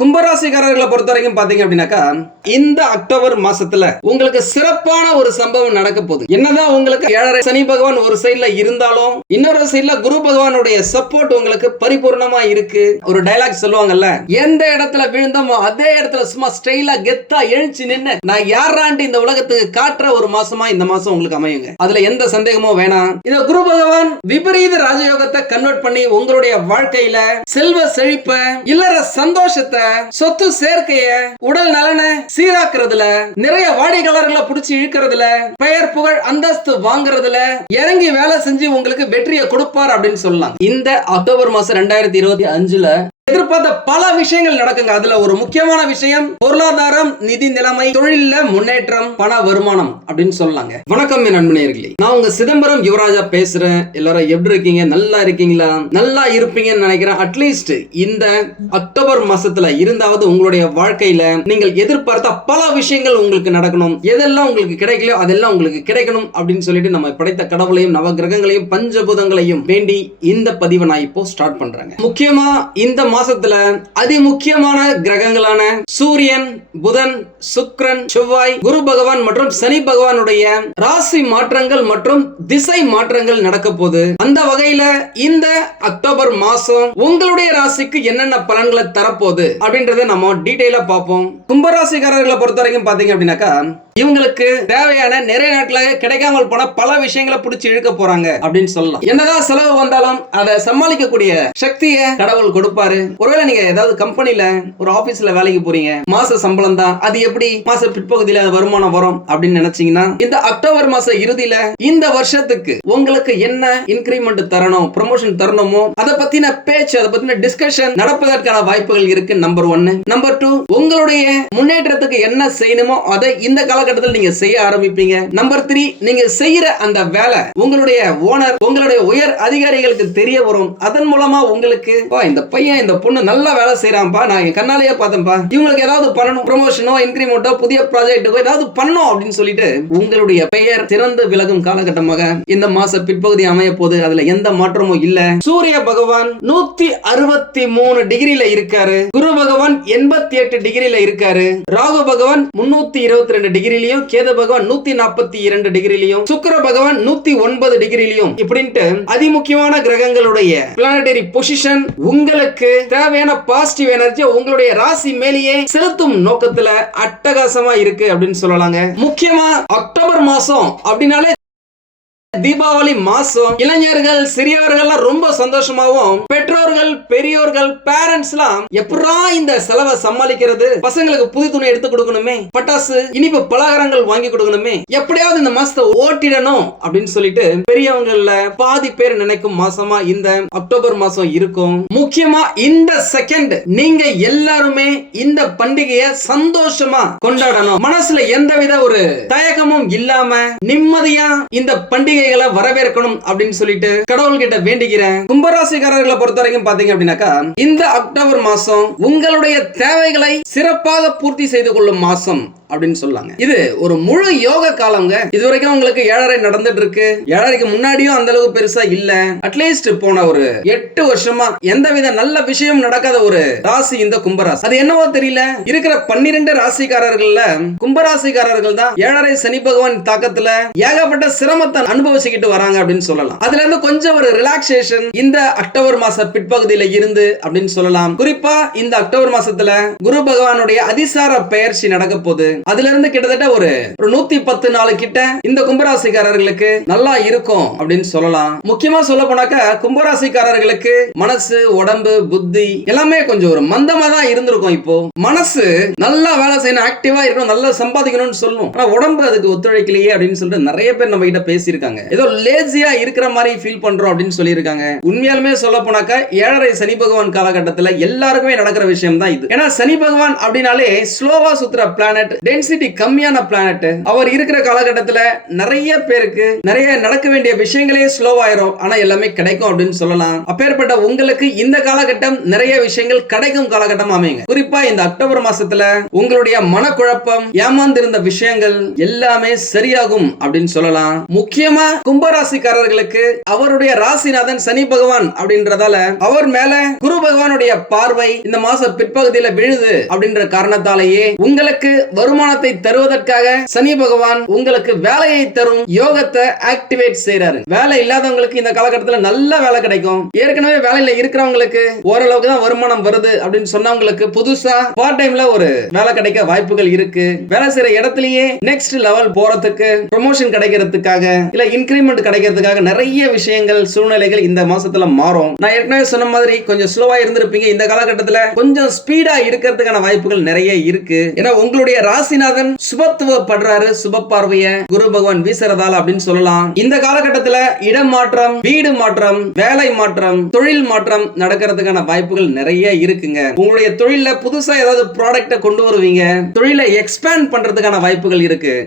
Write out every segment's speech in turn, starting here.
கும்பராசிக்காரர்களை பொறுத்த வரைக்கும் பாத்தீங்க அப்படின்னாக்கா இந்த அக்டோபர் மாசத்துல உங்களுக்கு சிறப்பான ஒரு சம்பவம் நடக்க போகுது. என்னதான் உங்களுக்கு ஏழரை சனி பகவான் ஒரு சைட்ல இருந்தாலும் இன்னொரு சைட்ல குரு பகவானுடைய சப்போர்ட் உங்களுக்கு பரிபூர்ணமா இருக்கு. ஒரு டைலாக் சொல்லுவாங்கல்ல எந்த இடத்துல விழுந்தோமோ அதே இடத்துல சும்மா ஸ்டைலா கெத்தா எழுச்சி நின்று நான் யாராண்டு இந்த உலகத்துக்கு காட்டுற ஒரு மாசமா இந்த மாசம் உங்களுக்கு அமையுங்க. அதுல எந்த சந்தேகமும் வேணாம். இந்த குரு பகவான் விபரீத ராஜயோகத்தை கன்வெர்ட் பண்ணி உங்களுடைய வாழ்க்கையில செல்வ செழிப்ப இல்லற சந்தோஷத்தை சொத்து சேர்க்கைய உடல் நலனை சீராக்குறதுல நிறைய வாடிக்கையாளர்களை பிடிச்சி இழுக்கிறதுல பெயர் புகழ் அந்தஸ்து வாங்குறதுல இறங்கி வேலை செஞ்சு உங்களுக்கு வெற்றியை கொடுப்பார் அப்படின்னு சொல்லலாம். இந்த அக்டோபர் மாசம் ரெண்டாயிரத்தி இருபத்தி அஞ்சுல எதிர்பார்த்த பல விஷயங்கள் நடக்குங்க. அதுல ஒரு முக்கியமான விஷயம் பொருளாதாரம் நிதி நிலைமை தொழில முன்னேற்றம் பண வருமானம் அப்படின்னு சொல்லலாங்க. வணக்கம் என் நண்பனேர்களே நான் உங்க சிதம்பரம் யுவராஜா பேசுறேன். எல்லாரும் எப்படி இருக்கீங்க? நல்லா இருக்கீங்களா? நல்லா இருப்பீங்கன்னு நினைக்கிறேன். அட்லீஸ்ட் இந்த அக்டோபர் மாசத்துல இருந்தாவது உங்களுடைய வாழ்க்கையில நீங்கள் எதிர்பார்த்த பல விஷயங்கள் உங்களுக்கு நடக்கணும். எதெல்லாம் உங்களுக்கு கிடைக்கலையோ அதெல்லாம் உங்களுக்கு கிடைக்கணும் அப்படின்னு சொல்லிட்டு நம்ம படைத்த கடவுளையும் நவ கிரகங்களையும் பஞ்சபூதங்களையும் வேண்டி இந்த பதிவை நான் இப்போ ஸ்டார்ட் பண்றேங்க. முக்கியமா இந்த மாசத்துல அதி முக்கியமான கிரகங்களான சூரியன் புதன் சுக்ரன் செவ்வாய் குரு பகவான் மற்றும் சனி பகவானுடைய ராசி மாற்றங்கள் மற்றும் திசை மாற்றங்கள் நடக்க போகுது. அந்த வகையில இந்த அக்டோபர் மாசம் உங்களுடைய ராசிக்கு என்னென்ன பலன்களை தரப்போகுது அப்படின்றத நம்ம டீடைலா பார்ப்போம். கும்பராசிக்காரர்களை பொறுத்த வரைக்கும் பாத்தீங்க அப்படின்னாக்கா இவங்களுக்கு தேவையான நிறைய நாட்களாக கிடைக்காமல் போன பல விஷயங்களை பிடிச்சி இழுக்க போறாங்க அப்படின்னு சொல்லலாம். என்னதான் செலவு வந்தாலும் அதை சமாளிக்கக்கூடிய சக்தியை கடவுள் கொடுப்பாரு. ஒருவேளை நீங்க ஏதாவது கம்பெனில ஒரு ஆபீஸ்ல வேலைக்கு போறீங்க. மாச சம்பளம் தான். அது எப்படி மாச பிற்பகுதியில வருமானம் வரும் அப்படின்னு நினைச்சீங்கன்னா இந்த அக்டோபர் மாச இறுதியில இந்த வருஷத்துக்கு உங்களுக்கு என்ன இன்கிரிமெண்ட் தரணும் ப்ரமோஷன் தரணுமோ அதை பத்தின பேச்சு அதை பத்தின டிஸ்கஷன் நடப்பதற்கான வாய்ப்புகள் இருக்கு நம்பர் ஒன்னு நம்பர் டூ உங்களுடைய முன்னேற்றத்துக்கு என்ன செய்யணுமோ அதை இந்த காலகட்டத்தில் நீங்க செய்ய ஆரம்பிப்பீங்க. நம்பர் த்ரீ நீங்க செய்யற அந்த வேலை உங்களுடைய ஓனர் உங்களுடைய உயர் அதிகாரிகளுக்கு தெரிய வரும். அதன் மூலமா உங்களுக்கு இந்த பையன் இந்த பொண்ணு நல்லா வேலை செய்யறான்பா நான் என் கண்ணாலேயே பார்த்தேன்ப்பா. இவங்களுக்கு ஏதாவது பண்ணணும் ப்ரொமோஷனோ இன்கிரிமெண்டோ புதிய ப்ராஜெக்ட்டுக்கோ ஏதாவது பண்ணணும் அப்படின்னு சொல்லிட்டு உங்களுடைய பெயர் சிறந்து விலகும் காலகட்டமாக இந்த மாச பிற்பகுதி அமைய போது அதுல எந்த மாற்றமும் இல்ல. சூரிய பகவான் நூத்தி அறுபத்தி மூணு டிகிரியில இருக்காரு. குரு பகவான் எண்பத்தி எட்டு டிகிரியில இருக்காரு. ராகு பகவான் முன்னூத்தி இருபத்தி ரெண்டு டிகிரிலையும் கேது பகவான் நூத்தி நாற்பத்தி இரண்டு டிகிரிலையும் சுக்கர பகவான் நூத்தி ஒன்பது டிகிரிலையும் இப்படின்ட்டு அதிமுக்கியமான கிரகங்களுடைய பிளானடரி பொசிஷன் உங்களுக்கு தேவையான பாசிட்டிவ் எனர்ஜி உங்களுடைய ராசி மேலேயே செலுத்தும் நோக்கத்துல அட்டகாசமா இருக்கு அப்படின்னு சொல்லலாங்க. முக்கியமா அக்டோபர் மாசம் அப்படின்னாலே தீபாவளி மாசம் இளைஞர்கள் சிறியவர்கள் ரொம்ப சந்தோஷமாவும் பெற்றோர்கள் பெரியோர்கள் பேரண்ட்ஸ் எல்லாம் எப்படா இந்த செலவை சமாளிக்கிறது? பசங்களுக்கு புது துணி எடுத்து கொடுக்கணுமே பட்டாசு இனிப்பு பலகாரங்கள் வாங்கி கொடுக்கணுமே எப்படியாவது இந்த மாசத்தை ஓட்டிடணும் அப்படின்னு சொல்லிட்டு பெரியவங்கள பாதி பேர் நினைக்கும் மாசமா இந்த அக்டோபர் மாசம் இருக்கும். முக்கியமா இந்த செகண்ட் நீங்க எல்லாருமே இந்த பண்டிகையை சந்தோஷமா கொண்டாடணும். மனசுல எந்தவித ஒரு தயக்கமும் இல்லாம நிம்மதியா இந்த பண்டிகை பண்டிகைகளை வரவேற்கணும் அப்படின்னு சொல்லிட்டு கடவுள் கிட்ட வேண்டிக்கிறேன் கும்பராசிக்காரர்களை பொறுத்த வரைக்கும் பாத்தீங்க அப்படின்னாக்கா இந்த அக்டோபர் மாசம் உங்களுடைய தேவைகளை சிறப்பாக பூர்த்தி செய்து கொள்ளும் மாசம். அப்படின்னு சொல்லாங்க. இது ஒரு முழு யோக காலங்க இது வரைக்கும் உங்களுக்கு ஏழரை நடந்துட்டு இருக்கு ஏழரைக்கு முன்னாடியும் அந்த அளவுக்கு பெருசா இல்ல. அட்லீஸ்ட் போன ஒரு எட்டு வருஷமா எந்தவித நல்ல விஷயம் நடக்காத ஒரு ராசி இந்த கும்பராசி. அது என்னவோ தெரியல. இருக்கிற பன்னிரெண்டு ராசிக்காரர்கள்ல கும்பராசிக்காரர்கள் தான் ஏழரை சனி பகவான் தாக்கத்துல ஏகப்பட்ட சிரமத்தை அனுபவிச்சுக்கிட்டு வராங்க அப்படின்னு சொல்லலாம். அதுல இருந்து கொஞ்சம் ஒரு ரிலாக்ஸேஷன் இந்த அக்டோபர் மாச பிற்பகுதியில இருந்து அப்படின்னு சொல்லலாம். குறிப்பா இந்த அக்டோபர் மாசத்துல குரு பகவானுடைய அதிசார பெயர்ச்சி நடக்க போகுது. அதுல இருந்து கிட்டத்தட்ட ஒரு ஒரு நூத்தி பத்து நாலு கிட்ட இந்த கும்பராசிக்காரர்களுக்கு நல்லா இருக்கும் அப்படின்னு சொல்லலாம். முக்கியமா சொல்ல போனாக்க கும்பராசிக்காரர்களுக்கு மனசு உடம்பு புத்தி எல்லாமே கொஞ்சம் ஒரு மந்தமா தான் இருந்திருக்கும் இப்போ. மனசு நல்லா வேலை செய்யணும் ஆக்டிவா இருக்கணும் நல்லா சம்பாதிக்கணும்னு சொல்லும் ஆனா உடம்பு அதுக்கு ஒத்துழைக்கலையே அப்படின்னு சொல்லிட்டு நிறைய பேர் நம்ம கிட்ட பேசியிருக்காங்க. ஏதோ லேசியா இருக்கிற மாதிரி ஃபீல் பண்றோம் அப்படின்னு சொல்லியிருக்காங்க. உண்மையாலுமே சொல்ல போனாக்க ஏழரை சனி பகவான் காலகட்டத்துல எல்லாருக்குமே நடக்கிற விஷயம் தான் இது. ஏன்னா சனி பகவான் அப்படின்னாலே ஸ்லோவா சுத்துற பிளானட் டென்சிட்டி கம்மியான பிளானட் அவர் இருக்கிற காலகட்டத்தில் நிறைய பேருக்கு நிறைய நடக்க வேண்டிய விஷயங்களே ஸ்லோவாயிரும் ஆனா எல்லாமே கிடைக்கும் அப்படின்னு சொல்லலாம். அப்பேற்பட்ட உங்களுக்கு இந்த காலகட்டம் நிறைய விஷயங்கள் கிடைக்கும் காலகட்டம் அமையுங்க. குறிப்பா இந்த அக்டோபர் மாசத்துல உங்களுடைய மனக்குழப்பம் ஏமாந்திருந்த விஷயங்கள் எல்லாமே சரியாகும் அப்படின்னு சொல்லலாம். முக்கியமா கும்பராசிக்காரர்களுக்கு அவருடைய ராசிநாதன் சனி பகவான் அப்படின்றதால அவர் மேல குரு பகவானுடைய பார்வை இந்த மாச பிற்பகுதியில விழுது அப்படின்ற காரணத்தாலேயே உங்களுக்கு வரும் வருமானத்தை தருவதற்காக சனி பகவான் உங்களுக்கு வேலையை தரும் யோகத்தை ஆக்டிவேட் செய்யறாரு வேலை இல்லாதவங்களுக்கு இந்த காலகட்டத்தில் நல்ல வேலை கிடைக்கும். ஏற்கனவே வேலையில இருக்கிறவங்களுக்கு ஓரளவுக்கு தான் வருமானம் வருது அப்படின்னு சொன்னவங்களுக்கு புதுசா பார்ட் டைம்ல ஒரு வேலை கிடைக்க வாய்ப்புகள் இருக்கு. வேலை செய்யற இடத்துலயே நெக்ஸ்ட் லெவல் போறதுக்கு ப்ரொமோஷன் கிடைக்கிறதுக்காக இல்ல இன்கிரிமெண்ட் கிடைக்கிறதுக்காக நிறைய விஷயங்கள் சூழ்நிலைகள் இந்த மாசத்துல மாறும். நான் ஏற்கனவே சொன்ன மாதிரி கொஞ்சம் ஸ்லோவா இருந்திருப்பீங்க. இந்த காலகட்டத்துல கொஞ்சம் ஸ்பீடா இருக்கிறதுக்கான வாய்ப்புகள் நிறைய இருக்கு. ஏன்னா உங்களுடைய ராசிநாதன் சுபத்துவப்படுறாரு சுப பார்வைய குரு பகவான் வீசுறதால அப்படின்னு சொல்லலாம். இந்த காலகட்டத்துல இடம் மாற்றம் வீடு மாற்றம் வேலை மாற்றம் தொழில் மாற்றம் நடக்கிறதுக்கான வாய்ப்புகள் நிறைய இருக்குங்க. உங்களுடைய தொழில புதுசா ஏதாவது ப்ராடக்ட கொண்டு வருவீங்க. தொழிலை எக்ஸ்பேண்ட் பண்றதுக்கான வாய்ப்புகள் இருக்கு.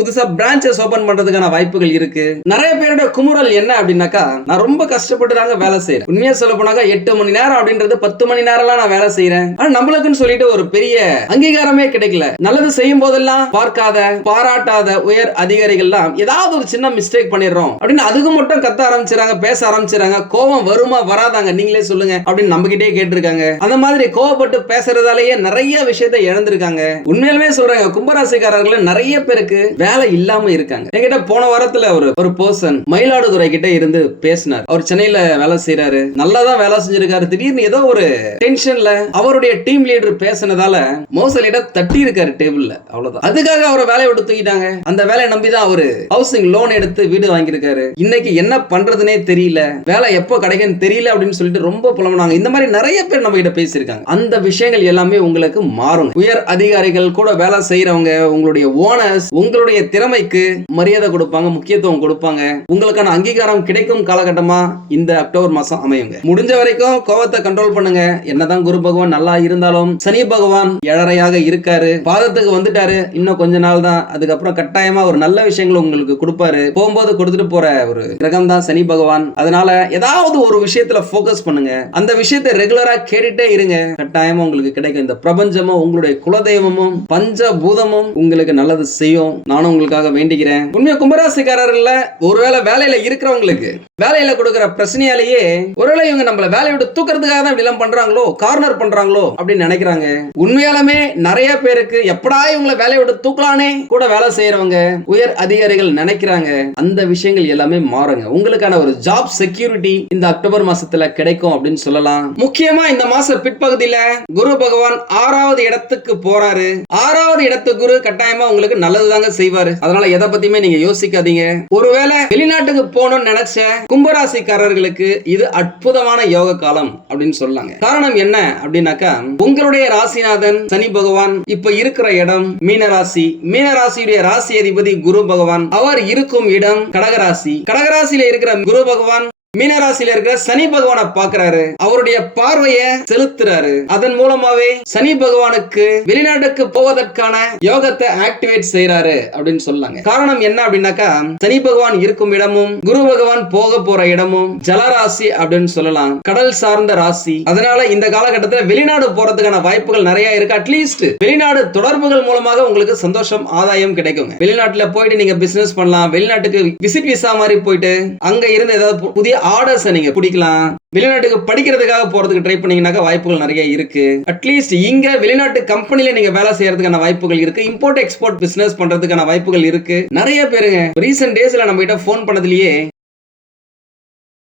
புதுசா பிரான்ச்சஸ் ஓபன் பண்றதுக்கான வாய்ப்புகள் இருக்கு. நிறைய பேரோட குமுறல் என்ன அப்படின்னாக்கா நான் ரொம்ப கஷ்டப்பட்டுறாங்க வேலை செய்யறேன் உண்மையா சொல்ல போனாக்கா எட்டு மணி நேரம் அப்படின்றது பத்து மணி நேரம்லாம் நான் வேலை செய்யறேன் ஆனா நம்மளுக்குன்னு சொல்லிட்டு ஒரு பெரிய அங்கீகாரமே கிடைக்கல. நல்லது செய்யும் போதெல்லாம் பார்க்காத பாராட்டாத உயர் அதிகாரிகள்லாம் ஏதாவது ஒரு சின்ன மிஸ்டேக் பண்ணிடுறோம். அப்படின்னு அதுக்கு மட்டும் கத்த ஆரம்பிச்சிடறாங்க பேச ஆரம்பிச்சிடறாங்க கோபம் வருமா வராதாங்க. நீங்களே சொல்லுங்க அப்படின்னு நம்ம கிட்டே கேட்டிருக்காங்க. அந்த மாதிரி கோவப்பட்டு பேசுறதாலேயே நிறைய விஷயத்தை இழந்திருக்காங்க. உண்மையிலுமே சொல்றாங்க கும்பராசிக்காரர்கள் நிறைய பேருக்கு வேலை இல்லாம இருக்காங்க. என்கிட்ட போன வாரத்துல ஒரு ஒரு பர்சன் மயிலாடுதுறை கிட்ட இருந்து பேசினார். அவர் சென்னையில வேலை செய்யறாரு நல்லா தான் வேலை செஞ்சிருக்காரு. திடீர்னு ஏதோ ஒரு டென்ஷன்ல அவருடைய டீம் லீடர் பேசினதால மோசலிட தட்டி இருக்காரு டேபிள்ல அவ்வளவுதான். அதுக்காக அவரை வேலையை விட்டு தூக்கிட்டாங்க. அந்த வேலையை நம்பி தான் அவரு ஹவுசிங் லோன் எடுத்து வீடு வாங்கியிருக்காரு. இன்னைக்கு என்ன பண்றதுனே தெரியல. வேலை எப்போ கிடைக்குன்னு தெரியல அப்படின்னு சொல்லிட்டு ரொம்ப புலம்புனாங்க. இந்த மாதிரி நிறைய பேர் நம்ம கிட்ட பேசியிருக்காங்க. அந்த விஷயங்கள் எல்லாமே உங்களுக்கு மாறும். உயர் அதிகாரிகள் கூட வேலை செய்யறவங்க உங்களுடைய ஓனர்ஸ் உங்களுடைய திறமைக்கு மரியாதை கொடுப்பாங்க முக்கியத்துவம் கொடுப்பாங்க. உங்களுக்கான அங்கீகாரம் கிடைக்கும் காலகட்டமா இந்த அக்டோபர் மாசம் அமையுங்க. முடிஞ்ச வரைக்கும் கோவத்தை கண்ட்ரோல் பண்ணுங்க. என்னதான் குரு பகவான் நல்லா இருந்தாலும் சனி பகவான் ஏழரையாக இருக்காரு. பாதத்துக்கு வந்துட்டாரு. இன்னும் கொஞ்ச நாள் தான். அதுக்கப்புறம் கட்டாயமா ஒரு நல்ல விஷயங்களை உங்களுக்கு கொடுப்பாரு. போகும்போது கொடுத்துட்டு போற ஒரு கிரகம் தான் சனி பகவான். அதனால ஏதாவது ஒரு விஷயத்துல ஃபோக்கஸ் பண்ணுங்க. அந்த விஷயத்தை ரெகுலரா கேட்டுட்டே இருங்க. கட்டாயமா உங்களுக்கு கிடைக்கும் இந்த பிரபஞ்சமும் உங்களுடைய குலதெய்வமும் பஞ்ச பூதமும் உங்களுக்கு நல்லது செய்யும். நானும் உங்களுக்காக வேண்டிக்கிறேன் உண்மையா கும்பராசிக்காரர்கள்ல ஒருவேளை வேலையில இருக்கிறவங்களுக்கு வேலையில கொடுக்குற பிரச்சனையாலேயே ஒருவேளை இவங்க நம்மள வேலையை விட்டு தூக்கிறதுக்காக தான் இப்படி எல்லாம் பண்றாங்களோ கார்னர் பண்றாங்களோ அப்படின்னு நினைக்கிறாங்க. உண்மையாலுமே நிறைய பேருக்கு எப்படா இவங்களை வேலையை விட்டு தூக்கலானே கூட வேலை செய்யறவங்க உயர் அதிகாரிகள் நினைக்கிறாங்க. அந்த விஷயங்கள் எல்லாமே மாறுங்க. உங்களுக்கான ஒரு ஜாப் செக்யூரிட்டி இந்த அக்டோபர் மாசத்துல கிடைக்கும் அப்படின்னு சொல்லலாம். முக்கியமா இந்த மாச பிற்பகுதியில குரு பகவான் ஆறாவது இடத்துக்கு போறாரு. ஆறாவது இடத்து குரு கட்டாயமா உங்களுக்கு நல்லது தாங்க செய்வாரு. அதனால எதை பத்தியுமே நீங்க யோசிக்காதீங்க. ஒருவேளை வெளிநாட்டுக்கு போகணும்னு நினைச்ச கும்பராசிக்காரர்களுக்கு இது அற்புதமான யோக காலம் அப்படின்னு சொல்லாங்க. காரணம் என்ன அப்படின்னாக்கா உங்களுடைய ராசிநாதன் சனி பகவான் இப்ப இருக்கிற இடம் மீனராசி. மீனராசியுடைய ராசி அதிபதி குரு பகவான். அவர் இருக்கும் இடம் கடகராசி. கடகராசியில இருக்கிற குரு பகவான் மீனராசியில இருக்கிற சனி பகவானை பாக்குறாரு அவருடைய பார்வைய செலுத்துறாரு. அதன் மூலமாவே சனி பகவானுக்கு வெளிநாட்டுக்கு போவதற்கான யோகத்தை ஆக்டிவேட் செய்யறாரு அப்படின்னு சொல்லாங்க. காரணம் என்ன அப்படின்னாக்கா சனி பகவான் இருக்கும் இடமும் குரு பகவான் போக போற இடமும் ஜலராசி அப்படின்னு சொல்லலாம். கடல் சார்ந்த ராசி. அதனால இந்த காலகட்டத்தில் வெளிநாடு போறதுக்கான வாய்ப்புகள் நிறைய இருக்கு. அட்லீஸ்ட் வெளிநாடு தொடர்புகள் மூலமாக உங்களுக்கு சந்தோஷம் ஆதாயம் கிடைக்குங்க. வெளிநாட்டுல போயிட்டு நீங்க பிசினஸ் பண்ணலாம். வெளிநாட்டுக்கு விசிட் விசா மாதிரி போயிட்டு அங்க இருந்து ஏதாவது புதிய ஆர்டர்ஸை நீங்க பிடிக்கலாம். வெளிநாட்டுக்கு படிக்கிறதுக்காக போறதுக்கு ட்ரை பண்ணீங்கன்னாக்கா வாய்ப்புகள் நிறைய இருக்கு. அட்லீஸ்ட் இங்க வெளிநாட்டு கம்பெனில நீங்க வேலை செய்யறதுக்கான வாய்ப்புகள் இருக்கு. இம்போர்ட் எக்ஸ்போர்ட் பிசினஸ் பண்றதுக்கான வாய்ப்புகள் இருக்கு. நிறைய பேருங்க. ரீசெண்ட் டேஸ்ல நம்ம கிட்ட ஃபோன் பண்ணதுலயே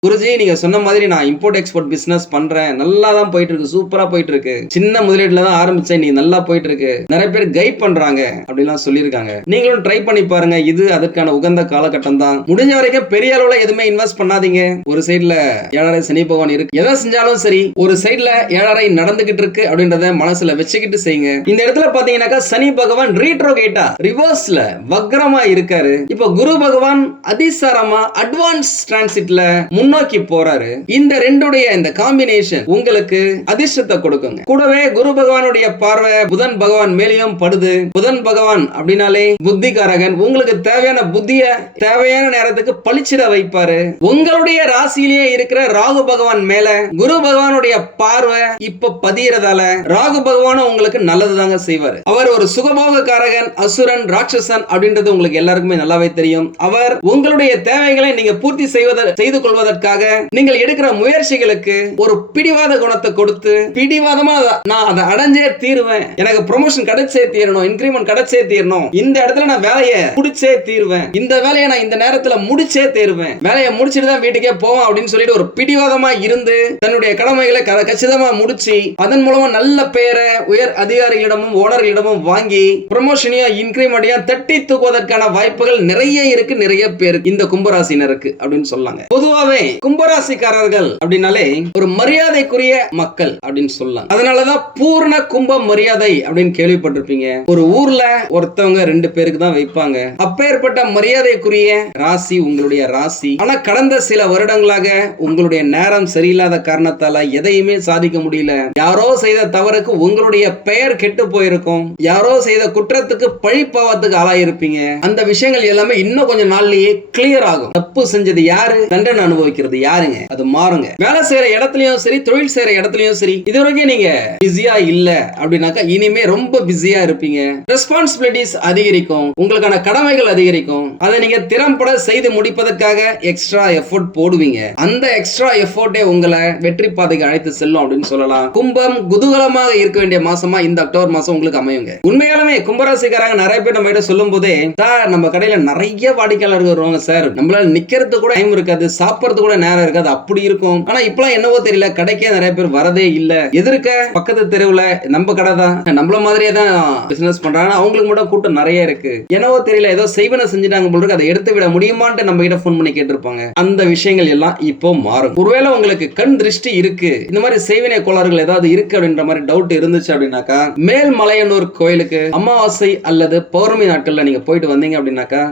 குருஜி நீங்க சொன்ன மாதிரி நான் இம்போர்ட் எக்ஸ்போர்ட் பிசினஸ் பண்றேன். நல்லா தான் போயிட்டு இருக்கு சூப்பரா போயிட்டு இருக்கு சின்ன முதலீடுல தான் ஆரம்பிச்சேன் நீ நல்லா போயிட்டு இருக்கு நிறைய பேர் கைட் பண்றாங்க அப்படிலாம் சொல்லியிருக்காங்க. நீங்களும் ட்ரை பண்ணி பாருங்க இது அதற்கான உகந்த காலகட்டம் தான். முடிஞ்ச வரைக்கும் பெரிய அளவுல எதுவுமே இன்வெஸ்ட் பண்ணாதீங்க. ஒரு சைடுல ஏழரை சனி பகவான் இருக்கு. எதை செஞ்சாலும் சரி ஒரு சைடுல ஏழரை நடந்துகிட்டு இருக்கு அப்படின்றத மனசுல வச்சுக்கிட்டு செய்யுங்க. இந்த இடத்துல பாத்தீங்கன்னாக்கா சனி பகவான் ரீட்ரோகேட்டா ரிவர்ஸ்ல வக்ரமா இருக்காரு. இப்போ குரு பகவான் அதிசாரமா அட்வான்ஸ் டிரான்சிட்ல முன் முன்னோக்கி போறாரு. இந்த ரெண்டுடைய இந்த காம்பினேஷன் உங்களுக்கு அதிர்ஷ்டத்தை கொடுக்குங்க. கூடவே குரு பகவானுடைய பார்வை புதன் பகவான் மேலேயும் படுது. புதன் பகவான் அப்படின்னாலே புத்திகாரகன். உங்களுக்கு தேவையான புத்திய தேவையான நேரத்துக்கு பளிச்சிட வைப்பாரு. உங்களுடைய ராசியிலேயே இருக்கிற ராகு பகவான் மேல குரு பகவானுடைய பார்வை இப்ப பதியறதால ராகு பகவானும் உங்களுக்கு நல்லது தாங்க செய்வாரு. அவர் ஒரு சுகபோக காரகன் அசுரன் ராட்சசன் அப்படின்றது உங்களுக்கு எல்லாருக்குமே நல்லாவே தெரியும். அவர் உங்களுடைய தேவைகளை நீங்க பூர்த்தி செய்வத செய்து கொள்வதற்கு கொள்வதற்காக நீங்கள் எடுக்கிற முயற்சிகளுக்கு ஒரு பிடிவாத குணத்தை கொடுத்து பிடிவாதமா நான் அதை அடைஞ்சே தீருவேன். எனக்கு ப்ரொமோஷன் கிடைச்சே தீரணும் இன்கிரிமெண்ட் கிடைச்சே தீரணும். இந்த இடத்துல நான் வேலையை முடிச்சே தீருவேன். இந்த வேலையை நான் இந்த நேரத்துல முடிச்சே தேருவேன். வேலையை முடிச்சிட்டு தான் வீட்டுக்கே போவோம் அப்படின்னு சொல்லிட்டு ஒரு பிடிவாதமா இருந்து தன்னுடைய கடமைகளை க- கச்சிதமா முடிச்சு அதன் மூலமா நல்ல பெயரை உயர் அதிகாரிகளிடமும் ஓனர்களிடமும் வாங்கி ப்ரொமோஷனையும் இன்கிரிமெண்டையும் தட்டி தூக்குவதற்கான வாய்ப்புகள் நிறைய இருக்கு நிறைய பேருக்கு. இந்த கும்பராசினருக்கு அப்படின்னு சொல்லாங்க. பொதுவாவே கும்பராசிக்காரர்கள் அப்படின்னாலே ஒரு மரியாதைக்குரிய மக்கள் அப்படின்னு சொல்லலாம். அதனாலதான் பூர்ண கும்ப மரியாதை அப்படின்னு கேள்விப்பட்டிருப்பீங்க. ஒரு ஊர்ல ஒருத்தவங்க ரெண்டு பேருக்கு தான் வைப்பாங்க. அப்பேற்பட்ட மரியாதைக்குரிய ராசி உங்களுடைய ராசி. ஆனா கடந்த சில வருடங்களாக உங்களுடைய நேரம் சரியில்லாத காரணத்தால எதையுமே சாதிக்க முடியல. யாரோ செய்த தவறுக்கு உங்களுடைய பெயர் கெட்டு போயிருக்கும். யாரோ செய்த குற்றத்துக்கு பழிப்பாவத்துக்கு ஆளாயிருப்பீங்க. அந்த விஷயங்கள் எல்லாமே இன்னும் கொஞ்சம் நாள்லயே கிளியர் ஆகும். தப்பு செஞ்சது யாரு? தண்டனை வைக்கிறது யாருங்க? அது மாறுங்க. வேலை செய்யற இடத்துலயும் சரி தொழில் செய்யற இடத்துலயும் சரி இது வரைக்கும் நீங்க பிஸியா இல்ல அப்படின்னாக்கா இனிமே ரொம்ப பிஸியா இருப்பீங்க. ரெஸ்பான்சிபிலிட்டிஸ் அதிகரிக்கும். உங்களுக்கான கடமைகள் அதிகரிக்கும். அதை நீங்க திறம்பட செய்து முடிப்பதற்காக எக்ஸ்ட்ரா எஃபோர்ட் போடுவீங்க. அந்த எக்ஸ்ட்ரா எஃபோர்ட்டே உங்களை வெற்றி பாதைக்கு அழைத்து செல்லும் அப்படின்னு சொல்லலாம். கும்பம் குதூகலமாக இருக்க வேண்டிய மாசமா இந்த அக்டோபர் மாசம் உங்களுக்கு அமையுங்க. உண்மையாலுமே கும்பராசிக்காரங்க நிறைய பேர் நம்ம கிட்ட சொல்லும் போதே சார் நம்ம கடையில நிறைய வாடிக்கையாளர்கள் வருவாங்க சார். நம்மளால நிக்கிறது கூட டைம் இருக்காது சாப்பிடுறது கூட நேரம் இருக்காது. அப்படி இருக்கும். ஆனா இப்பெல்லாம் என்னவோ தெரியல. கடைக்கே நிறைய பேர் வரதே இல்ல. எதிர்க்க பக்கத்து தெருவுல நம்ம கடை தான். நம்மள மாதிரியே தான் பிசினஸ் பண்றாங்க. அவங்களுக்கு மட்டும் கூட்டம் நிறைய இருக்கு. என்னவோ தெரியல. ஏதோ செய்வன செஞ்சுட்டாங்க போல இருக்கு. அதை எடுத்து விட முடியுமான்ட்டு நம்ம கிட்ட ஃபோன் பண்ணி கேட்டிருப்பாங்க. அந்த விஷயங்கள் எல்லாம் இப்போ மாறும். ஒருவேளை உங்களுக்கு கண் திருஷ்டி இருக்கு. இந்த மாதிரி செய்வினை கோளாறுகள் ஏதாவது இருக்கு அப்படின்ற மாதிரி டவுட் இருந்துச்சு அப்படின்னாக்கா மேல்மலையனூர் கோயிலுக்கு அமாவாசை அல்லது பௌர்ணமி நாட்கள்ல நீங்க போயிட்டு வந்தீங்க அப்படின்னாக்கா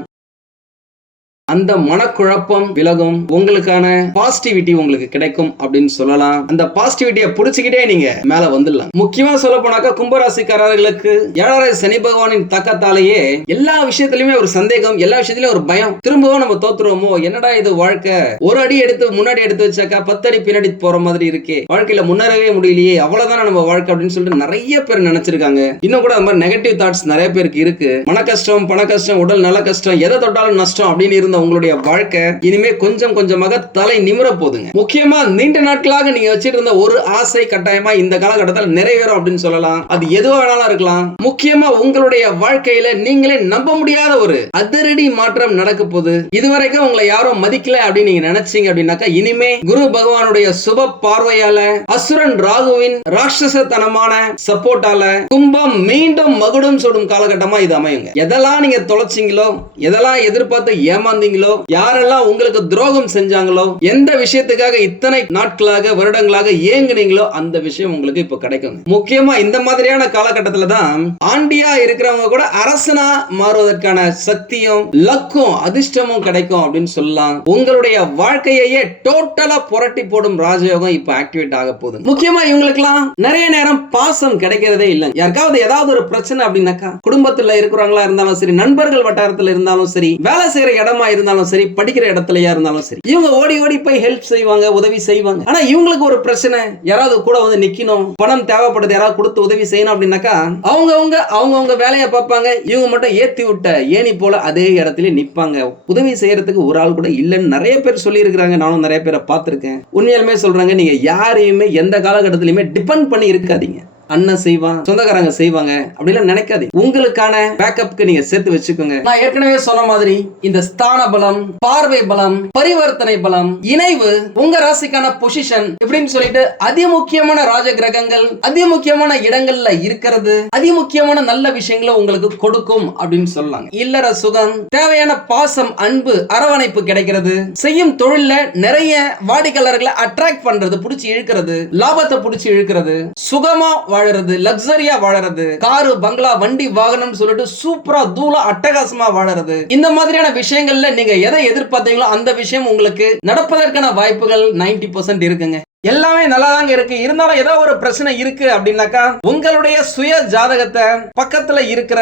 அந்த மனக்குழப்பம் விலகும். உங்களுக்கான பாசிட்டிவிட்டி உங்களுக்கு கிடைக்கும் அப்படின்னு சொல்லலாம். அந்த பாசிட்டிவிட்டியை புடிச்சுக்கிட்டே நீங்க மேல வந்துடலாம். முக்கியமா சொல்ல போனாக்கா கும்பராசிக்காரர்களுக்கு ஏழரை சனி பகவானின் தாக்கத்தாலேயே எல்லா விஷயத்திலுமே ஒரு சந்தேகம் எல்லா விஷயத்திலயும் ஒரு பயம். திரும்பவும் நம்ம தோத்துருவோமோ? என்னடா இது வாழ்க்கை? ஒரு அடி எடுத்து முன்னாடி எடுத்து வச்சாக்கா பத்து அடி பின்னாடி போற மாதிரி இருக்கே. வாழ்க்கையில முன்னேறவே முடியலையே. அவ்வளவுதானே நம்ம வாழ்க்கை அப்படின்னு சொல்லிட்டு நிறைய பேர் நினைச்சிருக்காங்க. இன்னும் கூட அந்த மாதிரி நெகட்டிவ் தாட்ஸ் நிறைய பேருக்கு இருக்கு. மன கஷ்டம் பண கஷ்டம் உடல் நல கஷ்டம் எதை தொட்டாலும் நஷ்டம் அப்படின்னு இருந்த உங்களுடைய வாழ்க்கை இனிமே கொஞ்சம் கொஞ்சமாக தலை நிமிர போதுங்க முக்கியமா நீண்ட நாட்களாக நீங்க வச்சிருந்த ஒரு ஆசை கட்டாயமா இந்த காலகட்டத்தில் நிறைவேறும் அப்படின்னு சொல்லலாம். அது எதுவா வேணாலும் இருக்கலாம். முக்கியமா உங்களுடைய வாழ்க்கையில நீங்களே நம்ப முடியாத ஒரு அதிரடி மாற்றம் நடக்க போகுது. இதுவரைக்கும் உங்களை யாரும் மதிக்கல அப்படின்னு நீங்க நினைச்சீங்க அப்படின்னாக்கா இனிமே குரு பகவானுடைய சுப பார்வையால அசுரன் ராகுவின் ராட்சசத்தனமான சப்போர்ட்டால கும்பம் மீண்டும் மகுடம் சுடும் காலகட்டமா இது அமையுங்க. எதெல்லாம் நீங்க தொலைச்சிங்களோ எதெல்லாம் எதிர்பார்த்து ஏமாந்தீங்க ஏமாந்தீங்களோ யாரெல்லாம் உங்களுக்கு துரோகம் செஞ்சாங்களோ எந்த விஷயத்துக்காக இத்தனை நாட்களாக வருடங்களாக ஏங்குனீங்களோ அந்த விஷயம் உங்களுக்கு இப்ப கிடைக்கும். முக்கியமா இந்த மாதிரியான காலகட்டத்துல தான் ஆண்டியா இருக்கிறவங்க கூட அரசனா மாறுவதற்கான சக்தியும் லக்கும் அதிர்ஷ்டமும் கிடைக்கும் அப்படின்னு சொல்லலாம். உங்களுடைய வாழ்க்கையையே டோட்டலா புரட்டி போடும் ராஜயோகம் இப்ப ஆக்டிவேட் ஆக போகுது. முக்கியமா இவங்களுக்குலாம் நிறைய நேரம் பாசம் கிடைக்கிறதே இல்லை. யாருக்காவது ஏதாவது ஒரு பிரச்சனை அப்படின்னாக்கா குடும்பத்துல இருக்கிறவங்களா இருந்தாலும் சரி நண்பர்கள் வட்டாரத்துல இருந்தாலும் சரி வேலை செய்யற இடமா இருந்தாலும் சரி படிக்கிற இடத்துலயா இருந்தாலும் சரி இவங்க ஓடி ஓடி போய் ஹெல்ப் செய்வாங்க உதவி செய்வாங்க. ஆனா இவங்களுக்கு ஒரு பிரச்சனை யாராவது கூட வந்து நிக்கணும் பணம் தேவைப்படுது யாராவது கொடுத்து உதவி செய்யணும் அப்படின்னாக்கா அவங்கவுங்க அவங்கவுங்க வேலையை பார்ப்பாங்க. இவங்க மட்டும் ஏத்தி விட்ட ஏனி போல அதே இடத்துல நிப்பாங்க. உதவி செய்யறதுக்கு ஒரு ஆள் கூட இல்லைன்னு நிறைய பேர் சொல்லி நானும் நிறைய பேரை பார்த்திருக்கேன். உண்மையாலுமே சொல்றாங்க நீங்க யாரையுமே எந்த காலகட்டத்திலுமே டிபெண்ட் பண்ணி இருக்காதீங்க. அண்ணன் செய்வான் சொந்தக்காரங்க செய்வாங்க அப்படிலாம் நினைக்காதே. உங்களுக்கான பேக்கப்க்கு நீங்க சேர்த்து வச்சுக்கோங்க. நான் ஏற்கனவே சொன்ன மாதிரி இந்த ஸ்தான பலம் பார்வை பலம் பரிவர்த்தனை பலம் இணைவு உங்க ராசிக்கான பொசிஷன் இப்படின்னு சொல்லிட்டு அதிமுக்கியமான ராஜ கிரகங்கள் அதிமுக்கியமான இடங்கள்ல இருக்கிறது அதிமுக்கியமான நல்ல விஷயங்களை உங்களுக்கு கொடுக்கும் அப்படின்னு சொல்லலாம் இல்லற சுகம் தேவையான பாசம் அன்பு அரவணைப்பு கிடைக்கிறது. செய்யும் தொழில்ல நிறைய வாடிக்கையாளர்களை அட்ராக்ட் பண்றது புடிச்சு இழுக்கிறது லாபத்தை புடிச்சு இழுக்கிறது. சுகமா வாழறது லக்ஸரியா வாழறது காரு பங்களா வண்டி வாகனம்னு சொல்லிட்டு சூப்பரா தூளா அட்டகாசமா வாழறது. இந்த மாதிரியான விஷயங்கள்ல நீங்க எதை எதிர்பார்த்தீங்களோ அந்த விஷயம் உங்களுக்கு நடப்பதற்கான வாய்ப்புகள் 90% இருக்குங்க. எல்லாமே நல்லா தாங்க இருக்கு. இருந்தாலும் ஏதோ ஒரு பிரச்சனை இருக்கு அப்படின்னாக்கா உங்களுடைய சுய ஜாதகத்தை பக்கத்துல இருக்கிற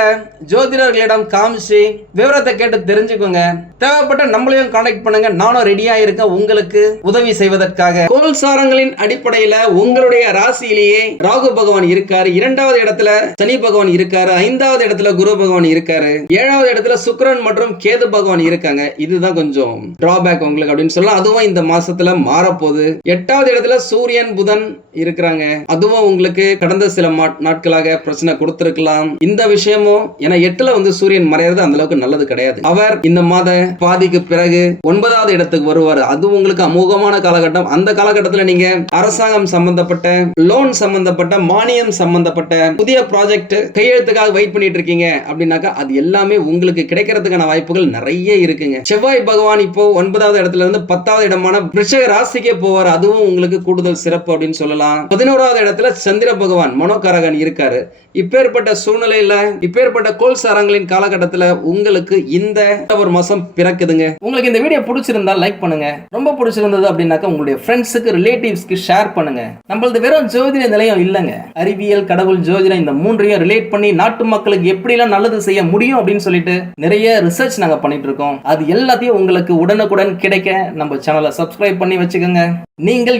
ஜோதிடர்களிடம் காமிச்சு விவரத்தை கேட்டு தெரிஞ்சுக்கோங்க. தேவைப்பட்ட நம்மளையும் கான்டாக்ட் பண்ணுங்க. நானும் ரெடியா இருக்க உங்களுக்கு உதவி செய்வதற்காக. கோல் சாரங்களின் அடிப்படையில உங்களுடைய ராசியிலேயே ராகு பகவான் இருக்காரு. இரண்டாவது இடத்துல சனி பகவான் இருக்காரு. ஐந்தாவது இடத்துல குரு பகவான் இருக்காரு. ஏழாவது இடத்துல சுக்ரன் மற்றும் கேது பகவான் இருக்காங்க. இதுதான் கொஞ்சம் டிராபேக் உங்களுக்கு அப்படின்னு சொல்லலாம். அதுவும் இந்த மாசத்துல மாறப்போகுது. எட்டாவது இடத்துல சூரியன் புதன் இருக்கிறாங்க. அதுவும் உங்களுக்கு கடந்த சில நாட்களாக பிரச்சனை கொடுத்திருக்கலாம். இந்த விஷயமும் ஏன்னா எட்டுல வந்து சூரியன் மறையிறது அந்த அளவுக்கு நல்லது கிடையாது. அவர் இந்த மாத பாதிக்கு பிறகு ஒன்பதாவது இடத்துக்கு வருவார். அது உங்களுக்கு அமோகமான காலகட்டம். அந்த காலகட்டத்துல நீங்க அரசாங்கம் சம்பந்தப்பட்ட லோன் சம்பந்தப்பட்ட மானியம் சம்பந்தப்பட்ட புதிய ப்ராஜெக்ட் கையெழுத்துக்காக வெயிட் பண்ணிட்டு இருக்கீங்க அப்படின்னாக்கா அது எல்லாமே உங்களுக்கு கிடைக்கிறதுக்கான வாய்ப்புகள் நிறைய இருக்குங்க. செவ்வாய் பகவான் இப்போ ஒன்பதாவது இடத்துல இருந்து பத்தாவது இடமான விருஷக ராசிக்கே போவார். அதுவும் உங்களுக்கு கூடுதல் சிறப்பு அப்படின்னு சொல்லலாம். பதினோராவது இடத்துல சந்திர பகவான் மனோகாரகன் இருக்காரு. இப்பேற்பட்ட சூழ்நிலையில இப்பேற்பட்ட கோல் சாரங்களின் காலகட்டத்துல உங்களுக்கு இந்த ஒரு மாசம் பிறக்குதுங்க. உங்களுக்கு இந்த வீடியோ பிடிச்சிருந்தா லைக் பண்ணுங்க. ரொம்ப பிடிச்சிருந்தது அப்படின்னாக்கா உங்களுடைய ஃப்ரெண்ட்ஸுக்கு ரிலேட்டிவ்ஸ்க்கு ஷேர் பண்ணுங்க. நம்மளது வெறும் ஜோதிட நிலையம் இல்லைங்க. அறிவியல் கடவுள் ஜோதிடம் இந்த மூன்றையும் ரிலேட் பண்ணி நாட்டு மக்களுக்கு எப்படிலாம் நல்லது செய்ய முடியும் அப்படின்னு சொல்லிட்டு நிறைய ரிசர்ச் நாங்க பண்ணிட்டு இருக்கோம். அது எல்லாத்தையும் உங்களுக்கு உடனுக்குடன் கிடைக்க நம்ம சேனலை சப்ஸ்கிரைப் பண்ணி வச்சுக்கோங்க. நீங்கள்